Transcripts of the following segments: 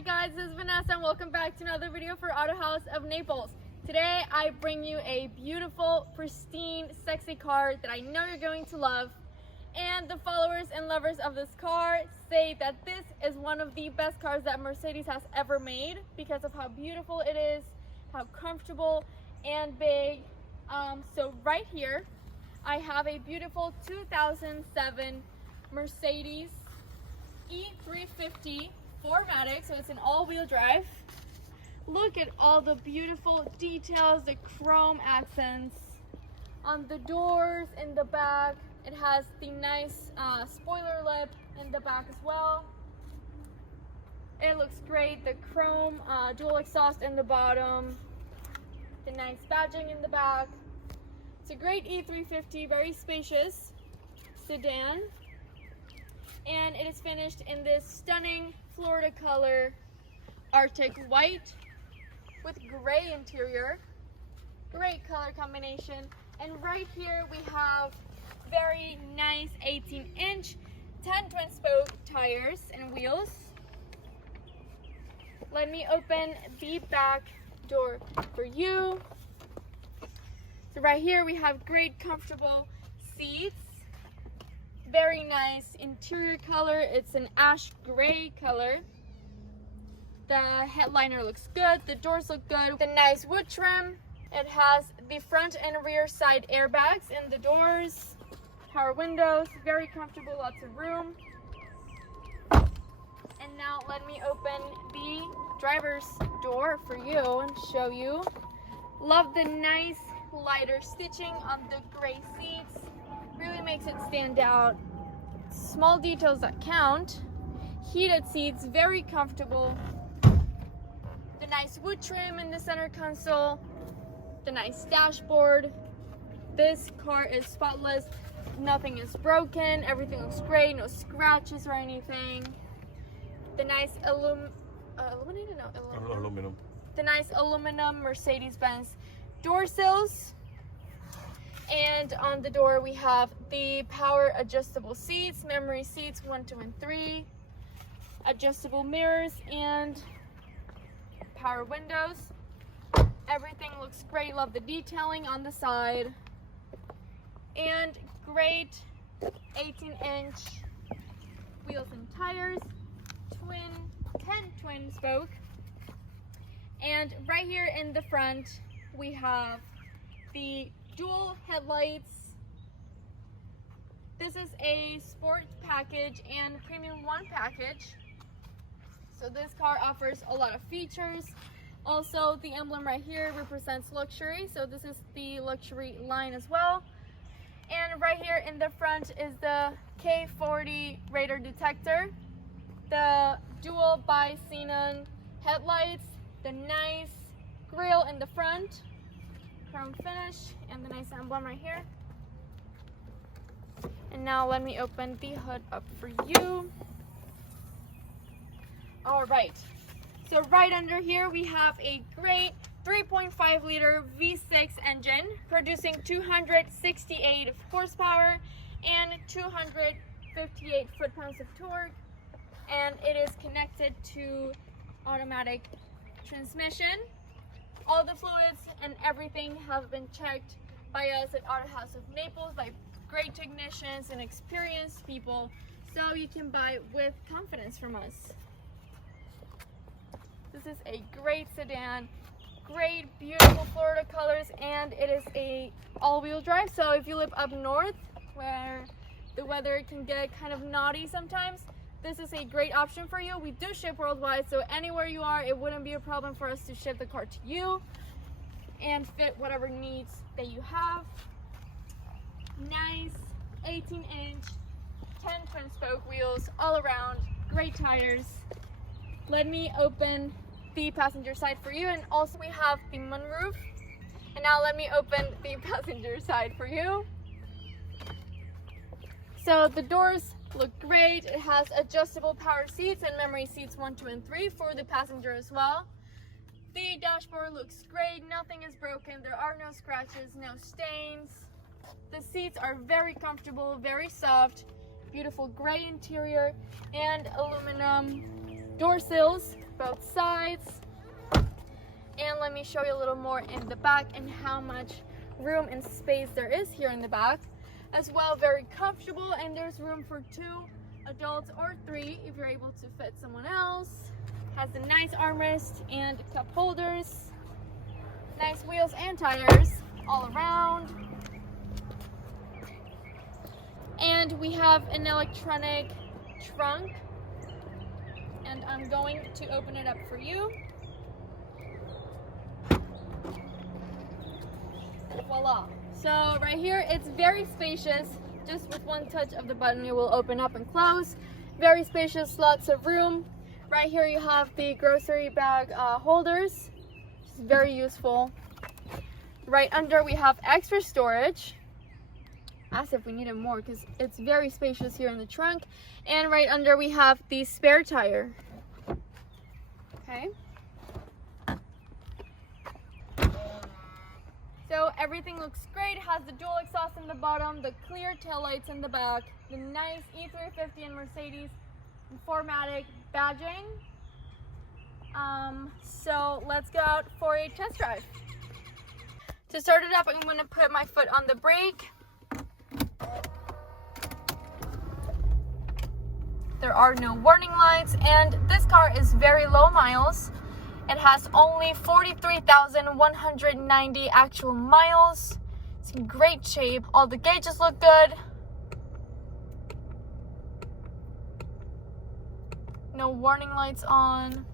Hi guys, this is Vanessa and welcome back to another video for Autohaus of Naples. Today I bring you a beautiful, pristine, sexy car that I know you're going to love. And the followers and lovers of this car say that this is one of the best cars that Mercedes has ever made because of how beautiful it is, how comfortable and big. So right here I have a beautiful 2007 Mercedes E350 4Matic, so it's an all-wheel drive. Look at all the beautiful details, the chrome accents on the doors, in the back. It has the nice spoiler lip in the back as well. It looks great. The chrome dual exhaust in the bottom, the nice badging in the back. It's a great E350, very spacious sedan. And it is finished in this stunning Florida color, Artic White with gray interior. Great color combination. And right here we have very nice 18-inch 10 twin spoke tires and wheels. Let me open the back door for you. So right here we have great comfortable seats. Very nice interior color. It's an ash gray color. The headliner looks good. The doors look good. The nice wood trim. It has the front and rear side airbags in the doors. Power windows. Very comfortable. Lots of room. And now let me open the driver's door for you and show you. Love the nice lighter stitching on the gray seats. Really makes it stand out. Small details that count. Heated seats, very comfortable. The nice wood trim in the center console. The nice dashboard. This car is spotless. Nothing is broken. Everything looks great. No scratches or anything. The nice aluminum. The nice aluminum Mercedes-Benz door sills. And on the door we have the power adjustable seats, memory seats 1, 2, and 3, adjustable mirrors, and power windows. Everything looks great. Love the detailing on the side. And great 18-inch wheels and tires, 10 twin spoke. And right here in the front we have the dual headlights. This is a sport package and premium one package. So this car offers a lot of features. Also, the emblem right here represents luxury. So this is the luxury line as well. And right here in the front is the K40 radar detector, the dual Bi-Xenon headlights, the nice grille in the front, chrome finish, and the nice emblem right here. And now let me open the hood up for you. All right, so right under here we have a great 3.5 liter V6 engine producing 268 horsepower and 258 foot-pounds of torque, and it is connected to automatic transmission. All the fluids and everything have been checked by us at Autohaus of Naples by great technicians and experienced people, so you can buy with confidence from us. This is a great sedan, great beautiful Florida colors, and it is a all-wheel drive. So if you live up north where the weather can get kind of naughty sometimes, this is a great option for you. We do ship worldwide, so anywhere you are, it wouldn't be a problem for us to ship the car to you and fit whatever needs that you have. Nice 18-inch 10 twin spoke wheels all around, great tires. Let me open the passenger side for you, and also we have the moonroof. And now let me open the passenger side for you. So the doors look great. It has adjustable power seats and memory seats 1, 2, and 3 for the passenger as well. The dashboard looks great. Nothing is broken. There are no scratches, no stains. The seats are very comfortable, very soft, beautiful gray interior, and aluminum door sills both sides. And let me show you a little more in the back and how much room and space there is here in the back. As well, very comfortable, and there's room for 2 adults or 3 if you're able to fit someone else. Has a nice armrest and cup holders. Nice wheels and tires all around. And we have an electronic trunk, and I'm going to open it up for you. Voila. So right here, it's very spacious. Just with one touch of the button, it will open up and close. Very spacious, lots of room. Right here you have the grocery bag holders, which is very useful. Right under we have extra storage, as if we needed more, because it's very spacious here in the trunk. And right under we have the spare tire. Okay. So everything looks great. It has the dual exhaust in the bottom, the clear taillights in the back, the nice E350 and Mercedes and 4Matic badging. So let's go out for a test drive. To start it up, I'm going to put my foot on the brake. There are no warning lights, and this car is very low miles. It has only 43,190 actual miles. It's in great shape. All the gauges look good. No warning lights on.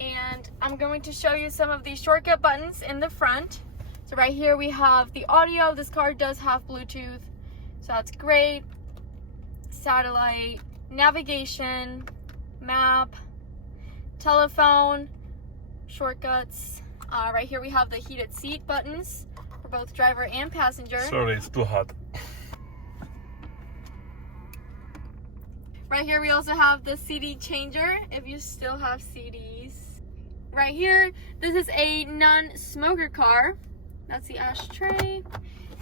And I'm going to show you some of the shortcut buttons in the front. So right here we have the audio. This car does have Bluetooth, so that's great. Satellite, navigation, map, telephone, shortcuts. Right here we have the heated seat buttons for both driver and passenger. Sorry, it's too hot. Right here we also have the CD changer if you still have CDs. Right here, this is a non-smoker car. That's the ashtray.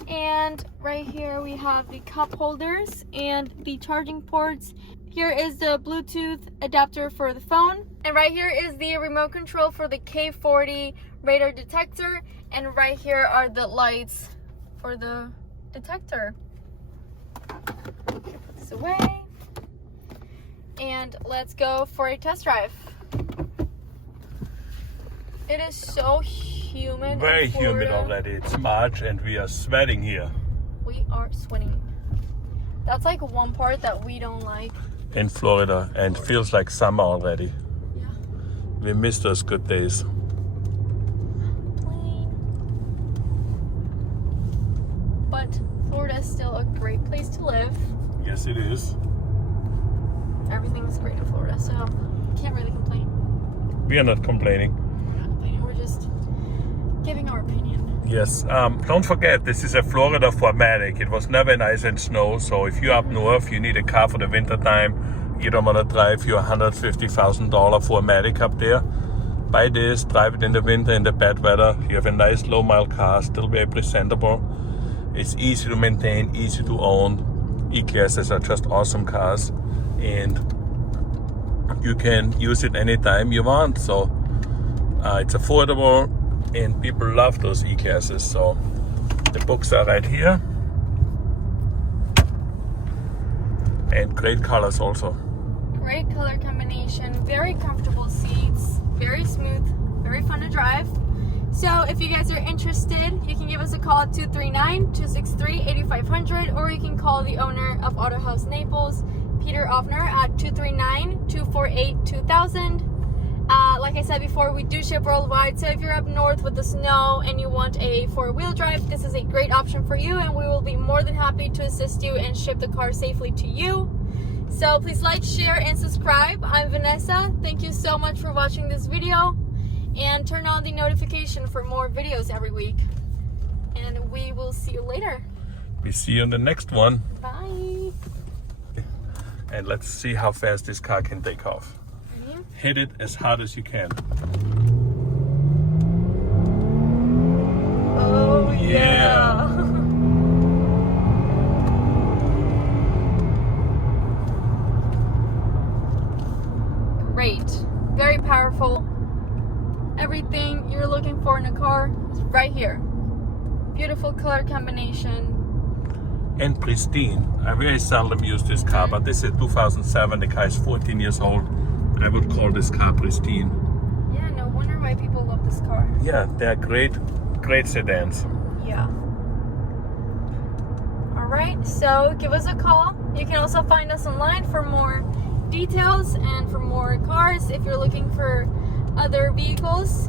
And right here we have the cup holders and the charging ports. Here is the Bluetooth adapter for the phone. And right here is the remote control for the K40 radar detector. And right here are the lights for the detector. Put this away. And let's go for a test drive. It is so humid. Very humid already. It's March and we are sweating here. We are sweating. That's like one part that we don't like. In Florida, and feels like summer already. Yeah. We miss those good days. But Florida is still a great place to live. Yes, it is. Everything is great in Florida, so can't really complain. We are not complaining. We're just giving our opinion. Yes, don't forget, this is a Florida 4Matic. It was never in ice and snow, so if you're up north, you need a car for the winter time. You don't want to drive your $150,000 4Matic up there. Buy this, drive it in the winter, in the bad weather. You have a nice low mile car, still very presentable. It's easy to maintain, easy to own. E-Classes are just awesome cars, and you can use it anytime you want. So it's affordable, and people love those E-Classes. So the books are right here, and great colors also. Great color combination, very comfortable seats, very smooth, very fun to drive. So if you guys are interested, you can give us a call at 239-263-8500, or you can call the owner of Autohaus Naples, Peter Offner, at 239-248-2000. Like I said before, we do ship worldwide, so if you're up north with the snow and you want a 4-wheel drive, this is a great option for you, and we will be more than happy to assist you and ship the car safely to you. So please like, share, and subscribe. I'm Vanessa. Thank you so much for watching this video, and turn on the notification for more videos every week. And we will see you later. We see you in the next one. Bye. And let's see how fast this car can take off. Hit it as hard as you can. Oh yeah. Great. beautiful. Everything you're looking for in a car is right here. Beautiful color combination. And pristine. I very seldom use this car, but this is 2007. The car is 14 years old. I would call this car pristine. Yeah, no wonder why people love this car. Yeah, they're great sedans. Yeah. Alright, so give us a call. You can also find us online for more details and for more cars if you're looking for other vehicles.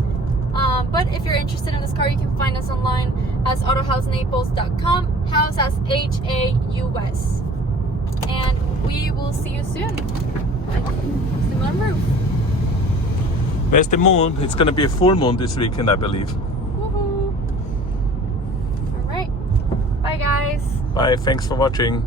But if you're interested in this car, you can find us online as autohausnaples.com. House as H-A-U-S. And we will see you soon. The Moonroof. Where's the moon? It's gonna be a full moon this weekend, I believe. Woohoo! Alright. Bye guys. Bye, thanks for watching.